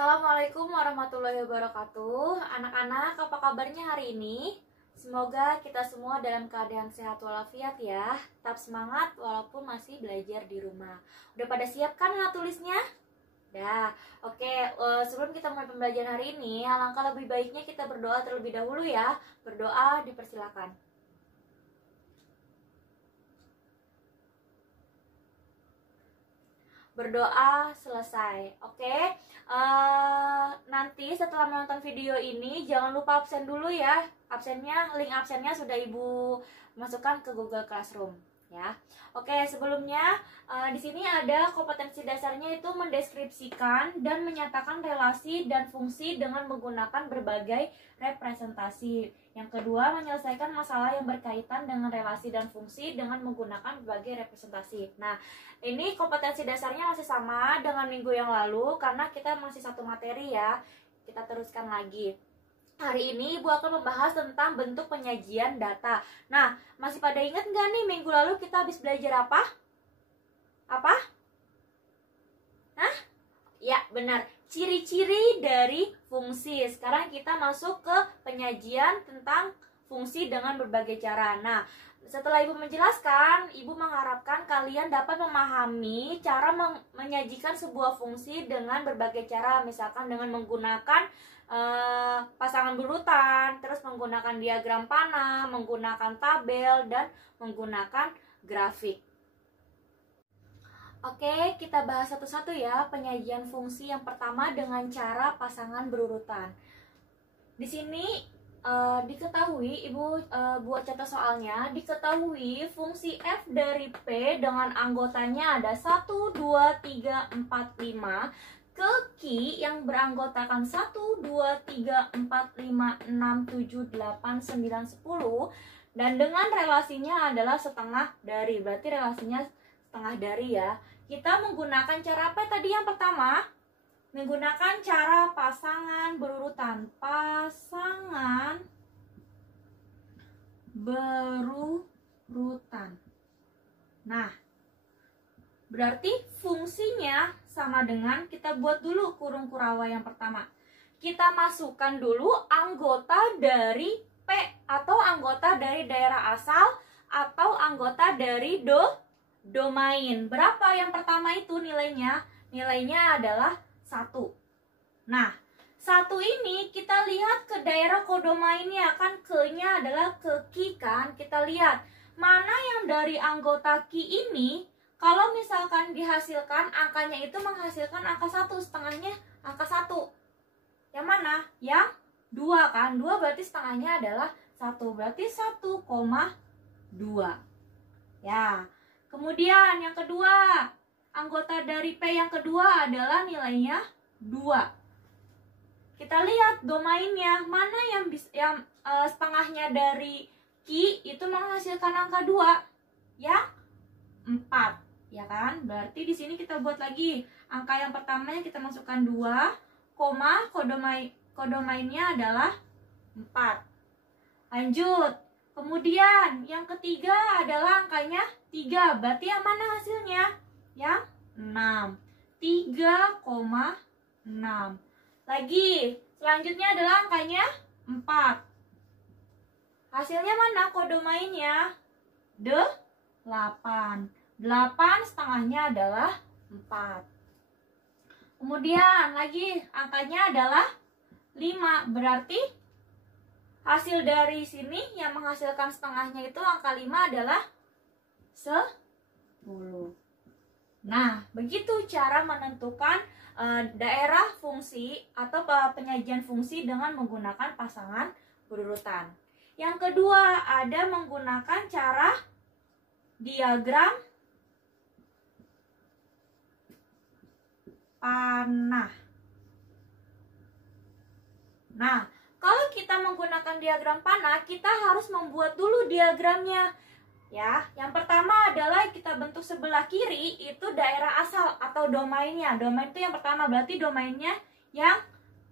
Assalamualaikum warahmatullahi wabarakatuh. Anak-anak, apa kabarnya hari ini? Semoga kita semua dalam keadaan sehat walafiat ya. Tetap semangat walaupun masih belajar di rumah. Udah pada siap kan alat tulisnya? Dah, oke. Sebelum kita mulai pembelajaran hari ini, alangkah lebih baiknya kita berdoa terlebih dahulu ya. Berdoa dipersilakan. Berdoa selesai. Oke. Nanti setelah menonton video ini jangan lupa absen dulu ya. Link absennya sudah Ibu masukkan ke Google Classroom ya. Oke, sebelumnya di sini ada kompetensi dasarnya, itu mendeskripsikan dan menyatakan relasi dan fungsi dengan menggunakan berbagai representasi. Yang kedua, menyelesaikan masalah yang berkaitan dengan relasi dan fungsi dengan menggunakan berbagai representasi. Nah, ini kompetensi dasarnya masih sama dengan minggu yang lalu karena kita masih satu materi ya. Kita teruskan lagi. Hari ini Ibu akan membahas tentang bentuk penyajian data. Nah, masih pada ingat nggak nih minggu lalu kita habis belajar apa? Apa? Hah? Ya, benar. Ciri-ciri dari fungsi. Sekarang kita masuk ke penyajian tentang fungsi dengan berbagai cara. Nah, setelah Ibu menjelaskan, Ibu mengharapkan kalian dapat memahami cara menyajikan sebuah fungsi dengan berbagai cara. Misalkan dengan menggunakan pasangan berurutan, terus menggunakan diagram panah, menggunakan tabel, dan menggunakan grafik. Oke, kita bahas satu-satu ya penyajian fungsi. Yang pertama dengan cara pasangan berurutan. Di sini diketahui, Ibu buat contoh soalnya, diketahui fungsi f dari P dengan anggotanya ada 1, 2, 3, 4, 5 ke Q yang beranggotakan 1, 2, 3, 4, 5, 6, 7, 8, 9, 10 dan dengan relasinya adalah setengah dari, berarti relasinya setengah dari ya. Kita menggunakan cara apa tadi yang pertama? Menggunakan cara pasangan berurutan. Pasangan berurutan. Nah, berarti fungsinya sama dengan, kita buat dulu kurung kurawa yang pertama. Kita masukkan dulu anggota dari P atau anggota dari daerah asal atau anggota dari domain. Berapa yang pertama itu nilainya? Nilainya adalah 1. Nah, 1 ini kita lihat ke daerah kodomainnya, kan ke-nya adalah ke Q kan. Kita lihat mana yang dari anggota Q ini, kalau misalkan dihasilkan angkanya itu menghasilkan angka 1, setengahnya angka 1. Yang mana? Yang 2 kan. 2 berarti setengahnya adalah 1, berarti 1,2 ya. Kemudian yang kedua, anggota dari P yang kedua adalah nilainya 2. Kita lihat domainnya, mana yang setengahnya dari Q itu menghasilkan angka 2? Yang 4, ya kan? Berarti di sini kita buat lagi angka yang pertamanya kita masukkan 2, kodomainnya adalah 4. Lanjut. Kemudian yang ketiga adalah angkanya 3. Berarti yang mana hasilnya? Yang 6. 3,6. Lagi, selanjutnya adalah angkanya 4. Hasilnya mana kodomainnya? 8. 8 setengahnya adalah 4. Kemudian lagi angkanya adalah 5. Berarti hasil dari sini yang menghasilkan setengahnya itu angka 5 adalah 10. Nah, begitu cara menentukan daerah fungsi atau penyajian fungsi dengan menggunakan pasangan berurutan. Yang kedua, ada menggunakan cara diagram panah. Nah, kalau kita menggunakan diagram panah, kita harus membuat dulu diagramnya. Ya, yang pertama adalah kita bentuk sebelah kiri itu daerah asal atau domainnya. Domain itu yang pertama, berarti domainnya yang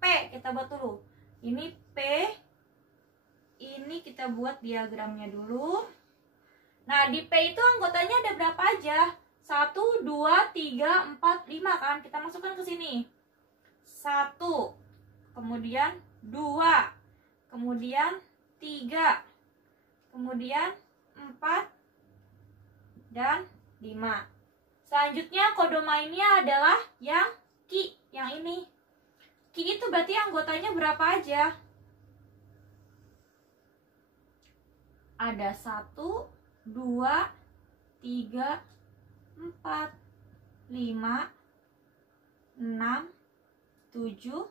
P. Kita buat dulu. Ini P. Ini kita buat diagramnya dulu. Nah, di P itu anggotanya ada berapa aja? 1, 2, 3, 4, 5 kan? Kita masukkan ke sini. 1, 1, kemudian 2, kemudian 3, kemudian 4, dan 5. Selanjutnya kode mainnya adalah yang Ki, yang ini. Ki itu berarti anggotanya berapa aja? Ada 1, 2, 3, 4, 5, 6, 7,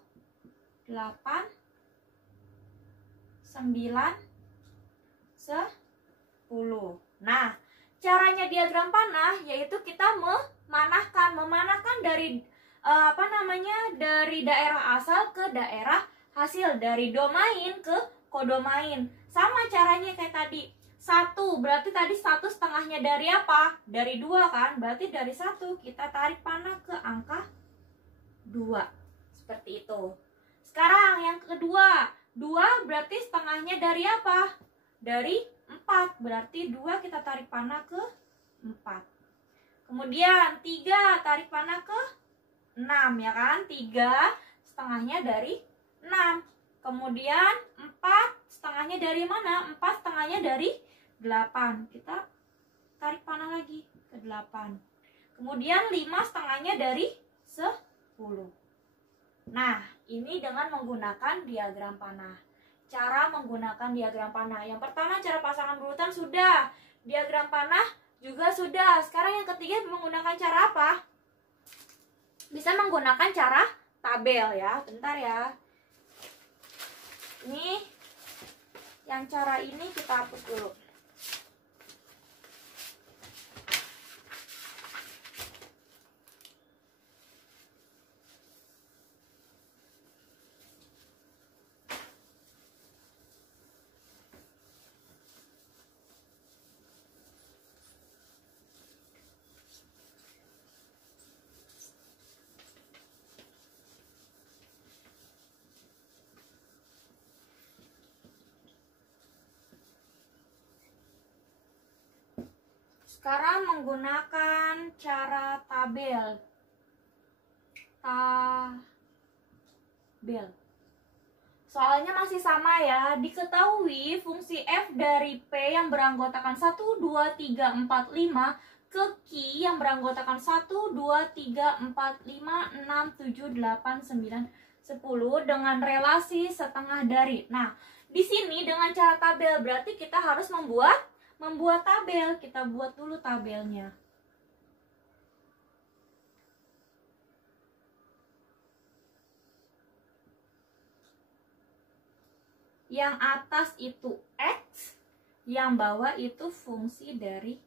8, 9, 10. Nah, caranya diagram panah yaitu kita memanahkan dari dari daerah asal ke daerah hasil, dari domain ke kodomain. Sama caranya kayak tadi. 1 berarti tadi 1/2-nya dari apa? Dari 2 kan? Berarti dari 1 kita tarik panah ke angka 2. Seperti itu. Sekarang yang kedua, 2 berarti setengahnya dari apa? Dari 4. Berarti 2 kita tarik panah ke 4. Kemudian 3 tarik panah ke 6, ya kan? 3 setengahnya dari 6. Kemudian 4 setengahnya dari mana? 4 setengahnya dari 8. Kita tarik panah lagi ke 8. Kemudian 5 setengahnya dari 10. Nah, ini dengan menggunakan diagram panah. Cara menggunakan diagram panah. Yang pertama cara pasangan berurutan sudah. Diagram panah juga sudah. Sekarang yang ketiga menggunakan cara apa? Bisa menggunakan cara tabel ya. Bentar ya. Ini yang cara ini kita hapus dulu. Sekarang menggunakan cara tabel. Soalnya masih sama ya. Diketahui fungsi f dari p yang beranggotakan 1, 2, 3, 4, 5 ke Q yang beranggotakan 1, 2, 3, 4, 5, 6, 7, 8, 9, 10 dengan relasi setengah dari. Nah, di sini dengan cara tabel berarti kita harus membuat tabel. Kita buat dulu tabelnya. Yang atas itu X, yang bawah itu fungsi dari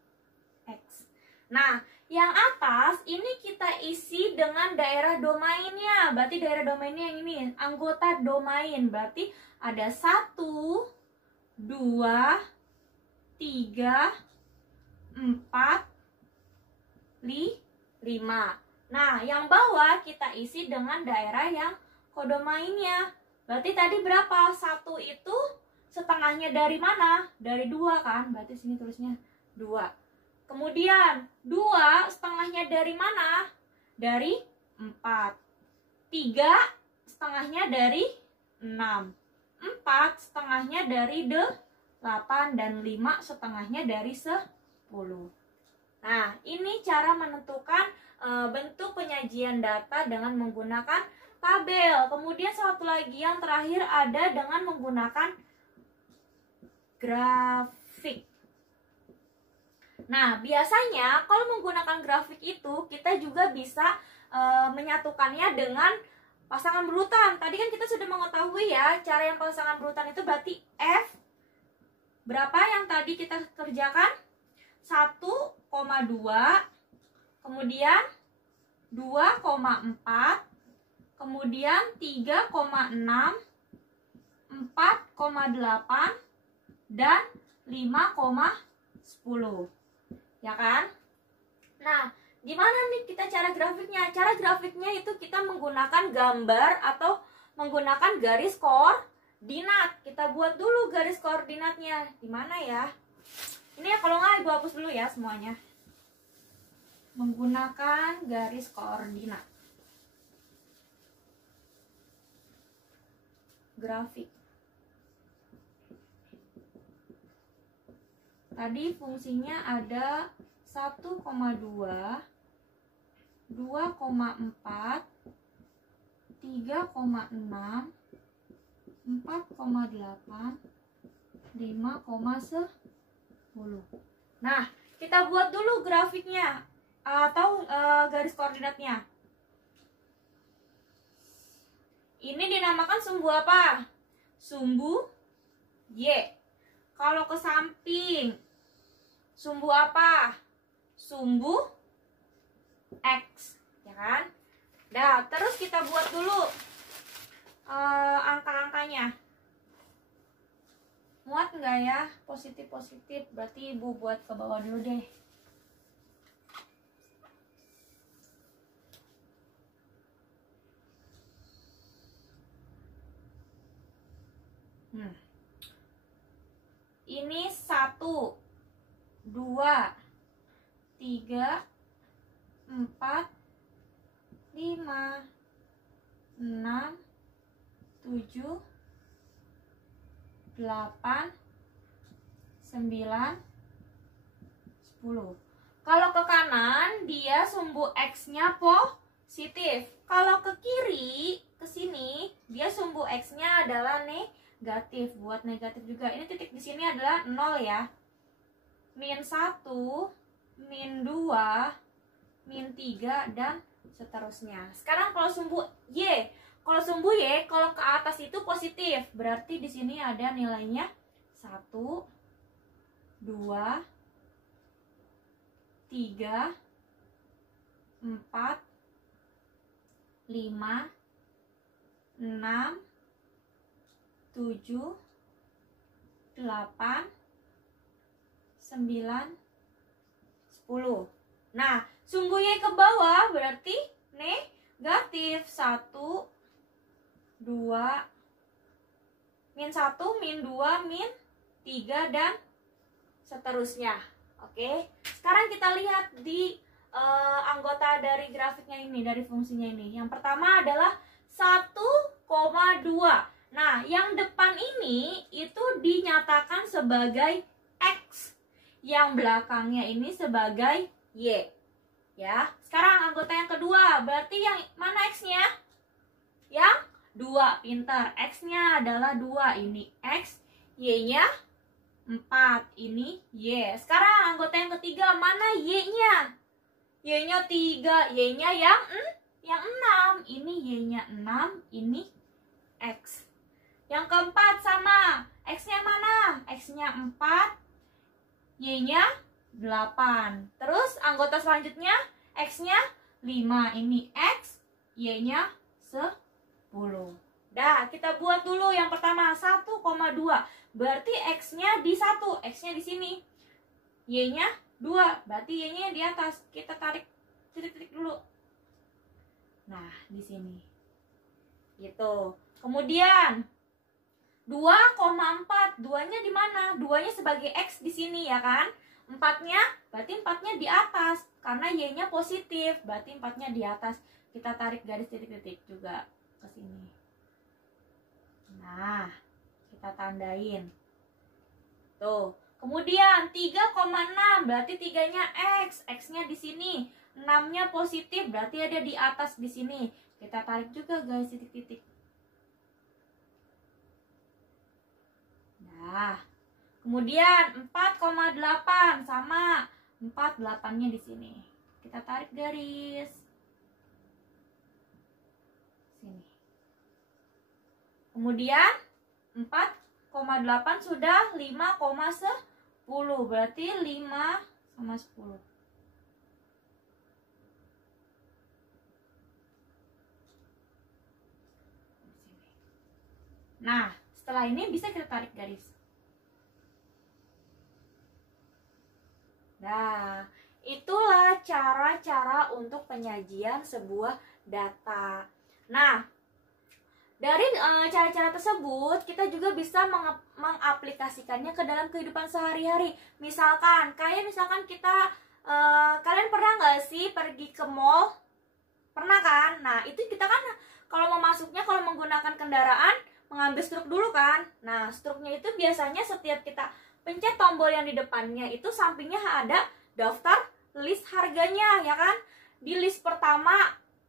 X. Nah, yang atas ini kita isi dengan daerah domainnya. Berarti daerah domainnya yang ini, anggota domain. Berarti ada 1, 2, 3, 4, 5. Nah, yang bawah kita isi dengan daerah yang kodomainnya. Berarti tadi berapa? 1 itu setengahnya dari mana? Dari 2 kan? Berarti sini tulisnya 2. Kemudian 2 setengahnya dari mana? Dari 4. 3 setengahnya dari 6. 4 setengahnya dari 8 dan 5 setengahnya dari 10. Nah, ini cara menentukan bentuk penyajian data dengan menggunakan tabel. Kemudian satu lagi yang terakhir ada dengan menggunakan grafik. Nah, biasanya kalau menggunakan grafik itu kita juga bisa menyatukannya dengan pasangan berurutan. Tadi kan kita sudah mengetahui ya, cara yang pasangan berurutan itu berarti F berapa yang tadi kita kerjakan? 1,2, kemudian 2,4, kemudian 3,6, 4,8, dan 5,10. Ya kan? Nah, gimana nih kita cara grafiknya? Cara grafiknya itu kita menggunakan gambar atau menggunakan garis koordinat. Kita buat dulu garis koordinatnya. Di mana ya? Ini ya, kalau nggak Ibu hapus dulu ya semuanya. Menggunakan garis koordinat. grafik. Tadi fungsinya ada 1,2, 2,4, 3,6, 4,8, 5,10. Nah, kita buat dulu grafiknya atau garis koordinatnya. Ini dinamakan sumbu apa? Sumbu Y. Kalau ke samping, sumbu apa? Sumbu X, ya kan? Nah, terus kita buat dulu angka-angkanya. Muat nggak ya? Positif-positif, berarti Ibu buat ke bawah dulu deh. Ini 1, 2, 3, 4, 5, 6, 7, 8, 9, 10. Kalau ke kanan dia sumbu X-nya positif. Kalau ke kiri, ke sini dia sumbu X-nya adalah negatif. Buat negatif juga. Ini titik di sini adalah 0 ya. -1, -2, -3 dan seterusnya. Sekarang kalau sumbu Y, kalau ke atas itu positif, berarti di sini ada nilainya 1, 2, 3, 4, 5, 6, 7, 8, 9, 10. Nah, sumbu Y ke bawah berarti negatif. 1, 2, -1, -2, -3 dan seterusnya. Oke. Sekarang kita lihat di anggota dari grafiknya ini, dari fungsinya ini. Yang pertama adalah 1,2. Nah, yang depan ini itu dinyatakan sebagai X. Yang belakangnya ini sebagai Y. Ya. Sekarang anggota yang kedua, berarti yang mana X-nya? Yang 2, pintar. X-nya adalah 2, ini X. Y-nya 4, ini Y. Sekarang anggota yang ketiga, mana Y-nya? Y-nya 3, Y-nya yang 6. Ini Y-nya 6, ini X. Yang keempat sama, X-nya mana? X-nya 4, Y-nya 8. Terus anggota selanjutnya, X-nya 5, ini X, Y-nya 10. Dah, kita buat dulu yang pertama 1,2. Berarti X-nya di 1, X-nya di sini. Y-nya 2, berarti Y-nya di atas. Kita tarik titik-titik dulu. Nah, di sini. Gitu. Kemudian 2,4, 2-nya di mana? 2-nya sebagai X di sini ya kan? 4-nya, berarti 4-nya di atas. Karena Y-nya positif, berarti 4-nya di atas. Kita tarik garis titik-titik juga ke sini. Nah, kita tandain. Tuh. Kemudian 3,6, berarti 3-nya X. X-nya di sini. 6-nya positif, berarti ada di atas di sini. Kita tarik juga garis titik-titik. Nah, kemudian 4,8 sama 48-nya di sini. Kita tarik garis sini. Kemudian 4,8 sudah 5,10, berarti 5 sama 10. Nah, setelah ini bisa kita tarik garis. Nah, itulah cara-cara untuk penyajian sebuah data. Nah, dari cara-cara tersebut kita juga bisa mengaplikasikannya ke dalam kehidupan sehari-hari. Misalkan, kita kalian pernah nggak sih pergi ke mall? Pernah kan? Nah, itu kita kan kalau mau masuknya, kalau menggunakan kendaraan mengambil struk dulu kan. Nah, struknya itu biasanya setiap kita pencet tombol yang di depannya itu sampingnya ada daftar list harganya, ya kan? Di list pertama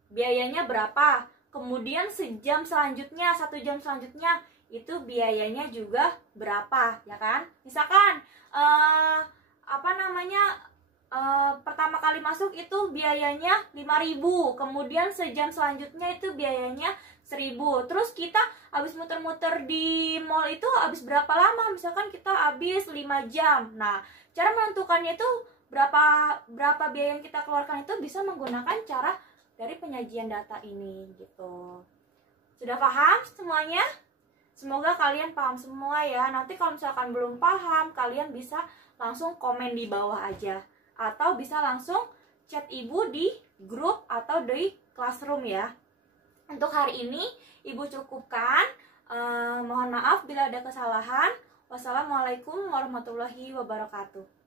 biayanya berapa, kemudian sejam selanjutnya, 1 jam selanjutnya itu biayanya juga berapa, ya kan? Misalkan pertama kali masuk itu biayanya 5.000, kemudian sejam selanjutnya itu biayanya 1.000. Terus kita habis muter-muter di mall itu habis berapa lama? Misalkan kita habis 5 jam. Nah, cara menentukannya itu berapa biaya yang kita keluarkan itu bisa menggunakan cara dari penyajian data ini gitu. Sudah paham semuanya? Semoga kalian paham semua ya. Nanti kalau misalkan belum paham, kalian bisa langsung komen di bawah aja, atau bisa langsung chat ibu di grup atau di classroom ya. Untuk hari ini ibu cukupkan. Mohon maaf bila ada kesalahan. Wassalamualaikum warahmatullahi wabarakatuh.